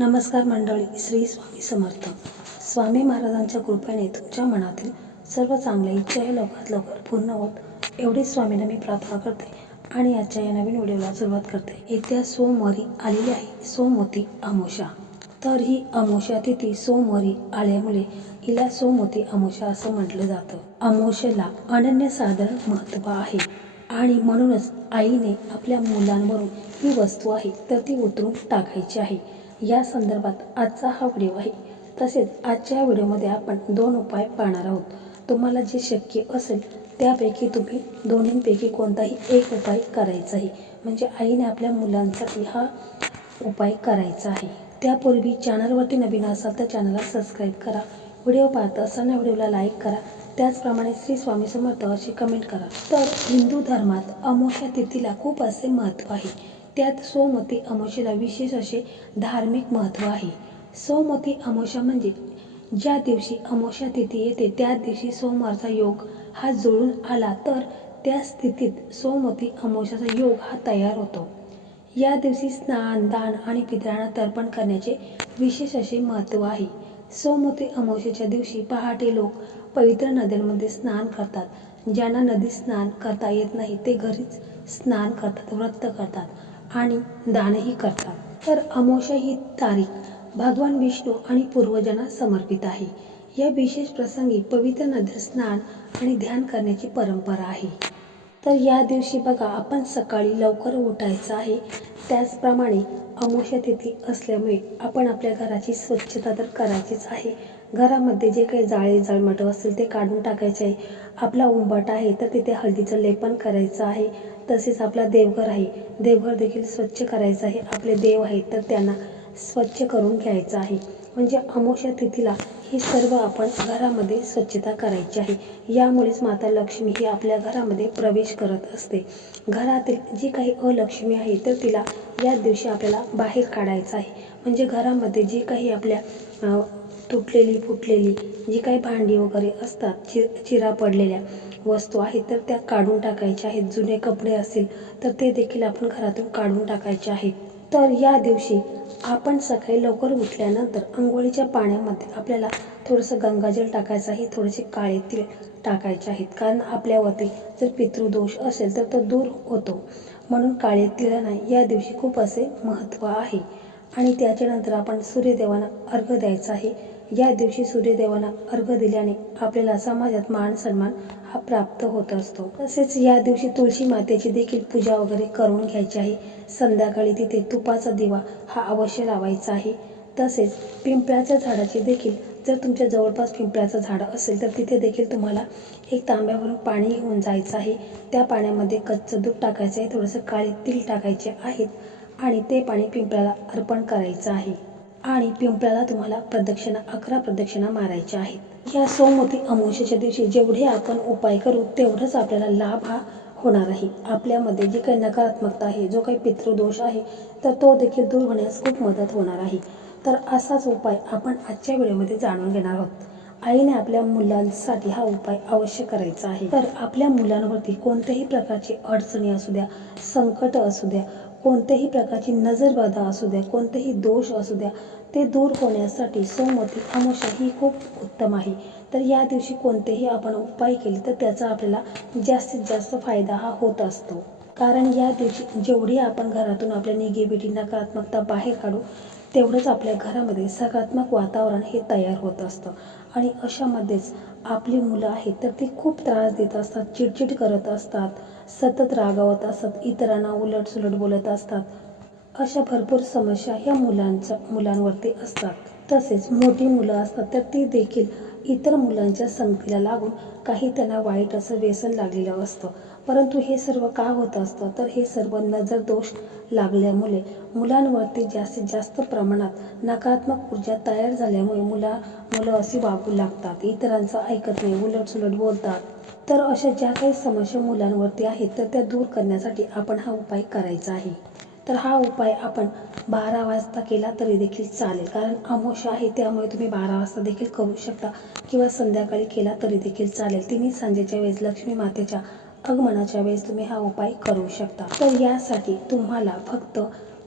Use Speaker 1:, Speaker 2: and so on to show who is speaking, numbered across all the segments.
Speaker 1: नमस्कार मंडळी श्री स्वामी समर्थ. स्वामी महाराजांच्या कृपेने तुमच्या मनातील सर्व चांगल्या इच्छा हे लवकरात लवकर पूर्ण होत एवढीच स्वामींना मी प्रार्थना करते आणि आजच्या या नवीन व्हिडिओला सुरुवात करते. येत्या सोमवारी आलेली आहे सोमवती अमोशा तर ही अमोशा तिथी सोमवारी आल्यामुळे हिला सोमवती अमोशा असं म्हटलं जातं. अमोशेला अनन्यसाधारण महत्त्व आहे आणि म्हणूनच आईने आपल्या मुलांवरून ही वस्तू आहे तर ती उतरून टाकायची आहे. या संदर्भात आजचा हा व्हिडिओ आहे. तसेच आजच्या या व्हिडिओमध्ये आपण दोन उपाय पाहणार आहोत. तुम्हाला जे शक्य असेल त्यापैकी तुम्ही दोन्हींपैकी कोणताही एक उपाय करायचा आहे. म्हणजे आईने आपल्या मुलांसाठी हा उपाय करायचा आहे. त्यापूर्वी चॅनलवरती नवीन असाल तर चॅनलला सबस्क्राईब करा. व्हिडिओ पाहत असताना व्हिडिओला लाईक करा. त्याचप्रमाणे श्री स्वामी समर्थ अशी कमेंट करा. तर हिंदू धर्मात अमोठ्या तिथीला खूप असे महत्त्व आहे. त्यात सोमती अमोशेला विशेष असे धार्मिक महत्त्व आहे. सोमती अमोशा म्हणजे ज्या दिवशी अमावस्या तिथी येते त्या दिवशी सोमवारचा योग हा जुळून आला तर त्या स्थितीत सोमती अमावस्याचा योग हा तयार होतो. या दिवशी स्नान दान आणि पितरांना तर्पण करण्याचे विशेष असे महत्त्व आहे. सोमवती अमावस्येच्या दिवशी पहाटे लोक पवित्र नद्यांमध्ये स्नान करतात. ज्यांना नदी स्नान करता येत नाही ते घरीच स्नान करतात व्रत करतात. आणि दानही करतात. तर अमोश ही तारीख भगवान विष्णू आणि पूर्वजांना समर्पित आहे. या विशेष प्रसंगी पवित्र नद्या स्नान आणि ध्यान करण्याची परंपरा आहे. तर या दिवशी बघा आपण सकाळी लवकर उठायचं आहे. त्याचप्रमाणे अमावस्या तिथी असल्यामुळे आपण आपल्या घराची स्वच्छता तर करायचीच आहे. घरामध्ये जे काही जाळे जळमट असतील ते काढून टाकायचे आहे. आपला उंबट आहे तर तिथे हळदीचं लेपन करायचं आहे. तसेच आपला देवघर आहे. देवघर देखील स्वच्छ करायचं आहे. आपले देव आहेत तर त्यांना स्वच्छ करून घ्यायचं आहे. म्हणजे अमावस्या तिथीला ही सर्व आपण घरामध्ये स्वच्छता करायची आहे. यामुळेच माता लक्ष्मी ही आपल्या घरामध्ये प्रवेश करत असते. घरातील जी काही अलक्ष्मी आहे तर तिला या दिवशी आपल्याला बाहेर काढायचं आहे. म्हणजे घरामध्ये जी काही आपल्या तुटलेली फुटलेली जी काही भांडी वगैरे असतात चि चिरा पडलेल्या वस्तू आहेत तर त्या काढून टाकायच्या आहेत. जुने कपडे असतील तर ते देखील आपण घरातून काढून टाकायचे आहेत. तर या दिवशी आपण सकाळी लवकर उठल्यानंतर अंघोळीच्या पाण्यामध्ये आपल्याला थोडंसं गंगाजल टाकायचं आहे थोडेसे काळे तीळ टाकायचे आहेत. कारण आपल्यावरती जर पितृदोष असेल तर तो दूर होतो. म्हणून काळे तिळांना या दिवशी खूप असे महत्त्व आहे. आणि त्याच्यानंतर आपण सूर्यदेवांना अर्घ द्यायचा आहे. या दिवशी सूर्यदेवांना अर्घ दिल्याने आपल्याला समाजात मान सन्मान हा प्राप्त होत असतो. तसेच या दिवशी तुळशी मातेची देखील पूजा वगैरे करून घ्यायची आहे. संध्याकाळी तिथे तुपाचा दिवा हा अवश्य लावायचा आहे. तसेच पिंपळाच्या झाडाची देखील जर तुमच्या जवळपास पिंपळाचं झाड असेल तर तिथे देखील तुम्हाला एक तांब्यावरून पाणी घेऊन जायचं आहे. त्या पाण्यामध्ये कच्चं दूध टाकायचं आहे. थोडंसं काळे तिल टाकायचे आहेत आणि ते पाणी पिंपळाला अर्पण करायचं आहे. आणि पिंपळाला तुम्हाला प्रदक्षिणा अकरा प्रदक्षिणा मारायच्या आहेत. या सोमवती अमावस्येच्या दिवशी जेवढे आपण उपाय करू तेवढंच आपल्याला लाभ हा होणार आहे. आपल्यामध्ये जी काही नकारात्मकता आहे जो काही पितृदोष आहे तर तो देखील दूर होण्यास खूप मदत होणार आहे. तर असाच उपाय आपण आजच्या व्हिडिओमध्ये जाणून घेणार आहोत. आईने आपल्या मुलांसाठी हा उपाय अवश्य करायचा आहे. तर आपल्या मुलांवरती कोणत्याही प्रकारची अडचणी असू द्या संकट असू द्या कोणत्याही प्रकारची नजरबाधा असू द्या कोणतेही दोष असू द्या ते दूर होण्यासाठी सोमवती अमावस्या ही खूप उत्तम आहे. तर या दिवशी कोणतेही आपण उपाय केले तर त्याचा आपल्याला जास्तीत जास्त फायदा हा होत असतो. कारण या दिवशी जेवढी आपण घरातून आपल्या निगेटिव्हिटी नकारात्मकता बाहेर काढू तेवढंच आपल्या घरामध्ये सकारात्मक वातावरण हे तयार होत असतं. आणि अशामध्येच आपली मुलं आहेत तर ती खूप त्रास देत असतात चिडचिड करत असतात सतत रागावत असतात इतरांना उलटसुलट बोलत असतात. अशा भरपूर समस्या ह्या मुलांच्या मुलांवरती असतात. तसेच मोठी मुलं असतात तर ती देखील इतर मुलांच्या संगतीला लागून काही त्यांना वाईट असं व्यसन लागलेलं असतं. परंतु हे सर्व का होत असतं? तर हे सर्व नजर दोष लागल्यामुळे मुलांवरती जास्तीत जास्त प्रमाणात नकारात्मक ऊर्जा तयार झाल्यामुळे मुला मुलं अशी वागू लागतात. इतरांचं ऐकत नाही उलटसुलट बोलतात. तर अशा ज्या काही समस्या मुलांवरती आहेत तर त्या दूर करण्यासाठी आपण हा उपाय करायचा आहे. तर हा उपाय आपण बारा वाजता केला तरी देखील चालेल. कारण अमोशा आहे त्यामुळे तुम्ही बारा वाजता देखील करू शकता किंवा संध्याकाळी केला तरी देखील चालेल. तिन्ही सांजेच्या वेळेस लक्ष्मी मातेच्या आगमनाच्या वेळेस तुम्ही हा उपाय करू शकता. तर यासाठी तुम्हाला फक्त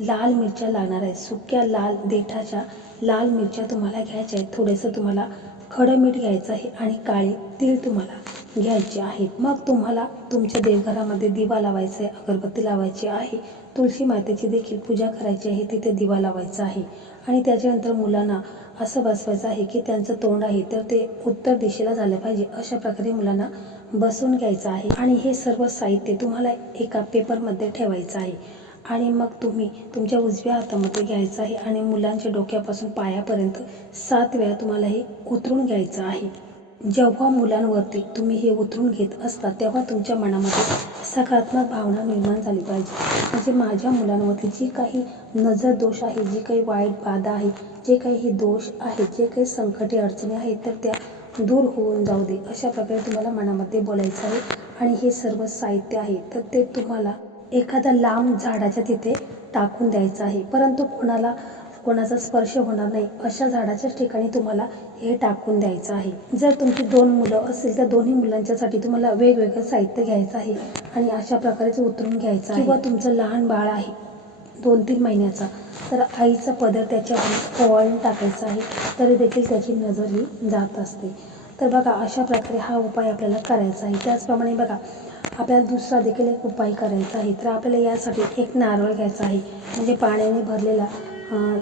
Speaker 1: लाल मिरच्या लागणार आहेत. सुक्या लाल देठाच्या लाल मिरच्या तुम्हाला घ्यायच्या आहेत. थोडंसं तुम्हाला खडं मीठ घ्यायचं आहे आणि काळे तीळ तुम्हाला घ्यायचे आहे. मग तुम्हाला तुमच्या देवघरामध्ये दिवा लावायचा आहे अगरबत्ती लावायची आहे तुळशी मातेची देखील पूजा करायची आहे तिथे दिवा लावायचा आहे. आणि त्याच्यानंतर मुलांना असं बसवायचं आहे की त्यांचं तोंड आहे तर ते उत्तर दिशेला झालं पाहिजे अशा प्रकारे मुलांना बसवून घ्यायचं आहे. आणि हे सर्व साहित्य तुम्हाला एका पेपरमध्ये ठेवायचं आहे. आणि मग तुम्ही तुमच्या उजव्या हातामध्ये घ्यायचं आहे आणि मुलांच्या डोक्यापासून पायापर्यंत सात वेळा तुम्हाला हे उतरून घ्यायचं आहे. जेव्हा मुलांवरती तुम्ही हे उतरून घेत असता तेव्हा तुमच्या मनामध्ये सकारात्मक भावना निर्माण झाली पाहिजे. म्हणजे माझ्या मुलांवरती जी काही नजर दोष आहे जी काही वाईट बाधा आहे जे काही हे दोष आहेत जे काही संकटे अडचणी आहेत तर त्या दूर होऊन जाऊ दे. अशा प्रकारे तुम्हाला मनामध्ये बोलायचं आहे आणि हे सर्व साहित्य आहे तर ते तुम्हाला एखाद्या लांब झाडाच्या तिथे टाकून द्यायचं आहे. परंतु कोणाला कोणाचा स्पर्श होणार नाही. अशा झाडाच्याच ठिकाणी तुम्हाला हे टाकून द्यायचं आहे. जर तुमची दोन मुलं असतील तर दोन्ही मुलांच्यासाठी तुम्हाला वेगवेगळं साहित्य घ्यायचं आहे आणि अशा प्रकारेच उतरून घ्यायचं आहे. किंवा तुमचं लहान बाळ आहे दोन तीन महिन्याचा तर आईचा पदर त्याच्यावर ओवाळून टाकायचा आहे तरी देखील त्याची नजर ही जात असते. तर बघा अशा प्रकारे हा उपाय आपल्याला करायचा आहे. त्याचप्रमाणे बघा आपल्याला दुसरा देखील एक उपाय करायचा आहे. तर आपल्याला यासाठी एक नारळ घ्यायचा आहे. म्हणजे पाण्याने भरलेला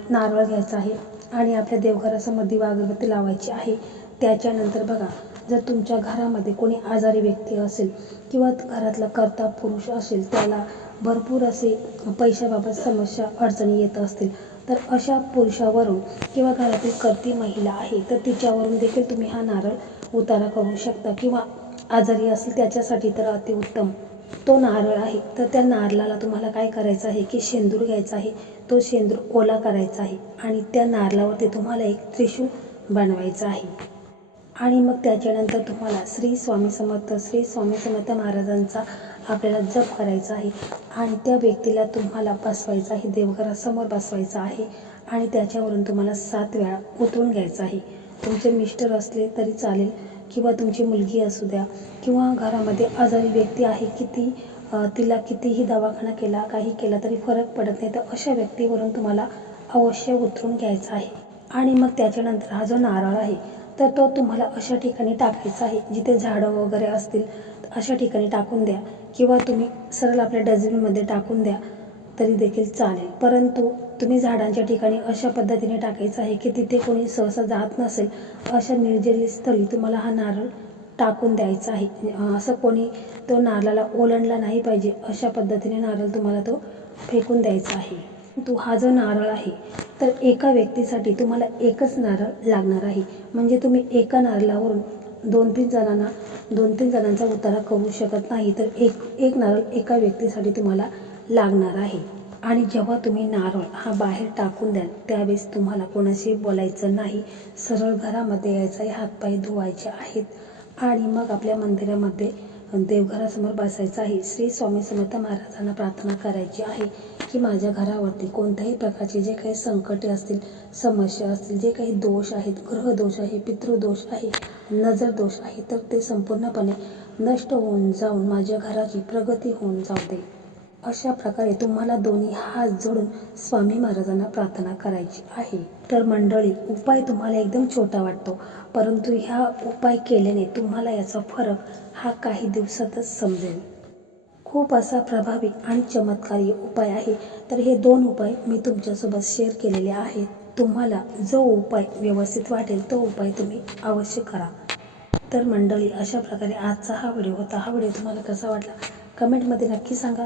Speaker 1: नारळ घ्यायचा आहे. आणि आपल्या देवघरासमोर दिवा अगरबत्ती लावायची आहे. त्याच्यानंतर बघा जर तुमच्या घरामध्ये कोणी आजारी व्यक्ती असेल किंवा घरातला कर्ता पुरुष असेल त्याला भरपूर असे पैशाबाबत समस्या अडचणी येत असतील. तर अशा पुरुषावरून किंवा घरातील कर्ती महिला आहे तर तिच्यावरून देखील तुम्ही हा नारळ उतारा करू शकता किंवा आजारी असेल त्याच्यासाठी तर अतिउत्तम तो नारळ आहे. तर त्या नारळाला तुम्हाला काय करायचं आहे की शेंदूर घ्यायचा आहे. तो शेंदूर ओला करायचा आहे आणि त्या नारळावरती तुम्हाला एक त्रिशूळ बनवायचं आहे. आणि मग त्याच्यानंतर तुम्हाला श्री स्वामी समर्थ श्री स्वामी समर्थ महाराजांचा आपल्याला जप करायचा आहे. आणि त्या व्यक्तीला तुम्हाला बसवायचं आहे देवघरासमोर बसवायचं आहे. आणि त्याच्यावरून तुम्हाला सात वेळा उतरून घ्यायचं आहे. तुमचे मिस्टर असले तरी चालेल किंवा तुमची मुलगी असू द्या किंवा घरामध्ये आजारी व्यक्ती आहे किती ती तिला कितीही दवाखाना केला काही केला तरी फरक पडत नाही. तर अशा व्यक्तीवरून तुम्हाला अवश्य उतरून घ्यायचा आहे. आणि मग त्याच्यानंतर हा जो नारळ आहे तर तो तुम्हाला अशा ठिकाणी टाकायचा आहे जिथे झाडं वगैरे असतील अशा ठिकाणी टाकून द्या. किंवा तुम्ही सरळ आपल्या डस्टबिनमध्ये टाकून द्या. तरी देखील चालेल. परंतु तुम्ही झाडांच्या ठिकाणी अशा पद्धतीने टाकायचं आहे की तिथे कोणी सहसा जात नसेल अशा निर्जली स्थळी तुम्हाला हा नारळ टाकून द्यायचा आहे. असं कोणी तो नारळाला ओलांडला नाही पाहिजे अशा पद्धतीने नारळ तुम्हाला तो फेकून द्यायचा आहे. तो हा जो नारळ आहे तर एका व्यक्तीसाठी तुम्हाला एकच नारळ लागणार आहे. म्हणजे तुम्ही एका नारळावरून दोन तीन जणांना दोन तीन जणांचा उतारा करू शकत नाही तर एक एक नारळ एका व्यक्तीसाठी तुम्हाला लागणार आहे. आणि जेव्हा तुम्ही नारळ हा बाहेर टाकून द्याल त्यावेळेस तुम्हाला कोणाशी बोलायचं नाही. सरळ घरामध्ये यायचं आहे हातपाय धुवायचे आहेत. आणि मग आपल्या मंदिरामध्ये देवघरासमोर बसायचं आहे. श्री स्वामी समर्थ महाराजांना प्रार्थना करायची आहे की माझ्या घरावरती कोणत्याही प्रकारचे जे काही संकटे असतील समस्या असतील जे काही दोष आहेत ग्रहदोष आहे पितृदोष आहे नजर दोष आहे तर ते संपूर्णपणे नष्ट होऊन जाऊन माझ्या घराची प्रगती होऊन जाऊ दे. अशा प्रकारे तुम्हाला दोन्ही हात जोडून स्वामी महाराजांना प्रार्थना करायची आहे. तर मंडळी उपाय तुम्हाला एकदम छोटा वाटतो परंतु ह्या उपाय केल्याने तुम्हाला याचा फरक हा काही दिवसातच समजेल. खूप असा प्रभावी आणि चमत्कारी उपाय आहे. तर हे दोन उपाय मी तुमच्यासोबत शेअर केलेले आहेत. तुम्हाला जो उपाय व्यवस्थित वाटेल तो उपाय तुम्ही अवश्य करा. तर मंडळी अशा प्रकारे आजचा हा व्हिडिओ होता. हा व्हिडिओ तुम्हाला कसा वाटला? कमेंटमध्ये नक्की सांगा.